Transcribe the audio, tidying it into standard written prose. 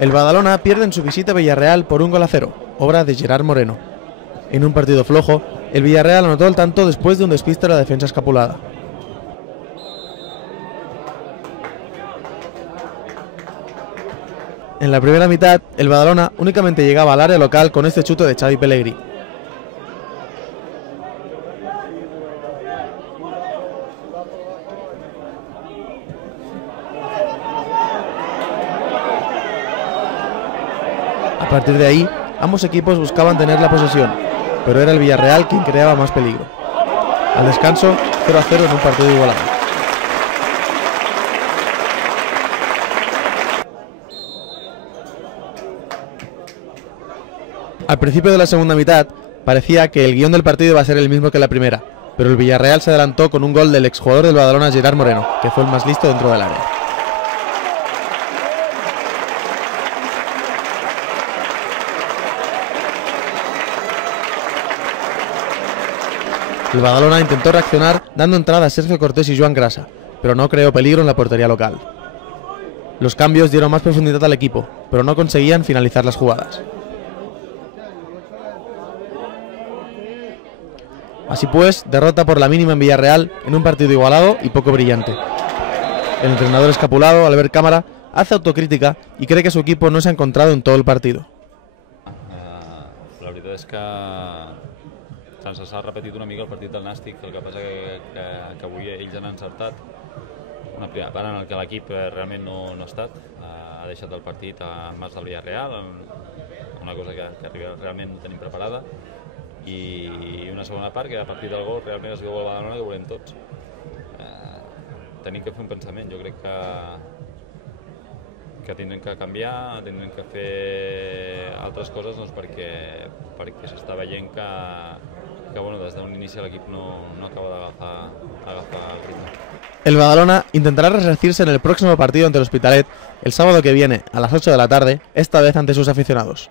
El Badalona pierde en su visita a Villarreal por 1-0, obra de Gerard Moreno. En un partido flojo, el Villarreal anotó el tanto después de un despiste de la defensa escapulada. En la primera mitad, el Badalona únicamente llegaba al área local con este chute de Xavi Pellegrí. A partir de ahí, ambos equipos buscaban tener la posesión, pero era el Villarreal quien creaba más peligro. Al descanso, 0-0 en un partido igualado. Al principio de la segunda mitad, parecía que el guión del partido iba a ser el mismo que la primera, pero el Villarreal se adelantó con un gol del exjugador del Badalona, Gerard Moreno, que fue el más listo dentro del área. El Badalona intentó reaccionar dando entrada a Sergio Cortés y Joan Grasa, pero no creó peligro en la portería local. Los cambios dieron más profundidad al equipo, pero no conseguían finalizar las jugadas. Así pues, derrota por la mínima en Villarreal en un partido igualado y poco brillante. El entrenador escapulado, Albert Cámara, hace autocrítica y cree que su equipo no se ha encontrado en todo el partido. La veritat és que s'ha repetit una mica el partit del Nàstic, el que passa que avui ells han encertat una primera part en què l'equip realment no ha estat, ha deixat el partit en mans del Villarreal, una cosa que realment no tenim preparada, i una segona part que a partir del gol realment es veu el Badalona que ho volem tots. Tenim que fer un pensament, jo crec que tindrem que canviar, tindrem que fer altres coses perquè s'està veient que desde un inicio el equipo no acaba de agafar el ritmo. El Badalona intentará resarcirse en el próximo partido ante el Hospitalet el sábado que viene a las 8 de la tarde, esta vez ante sus aficionados.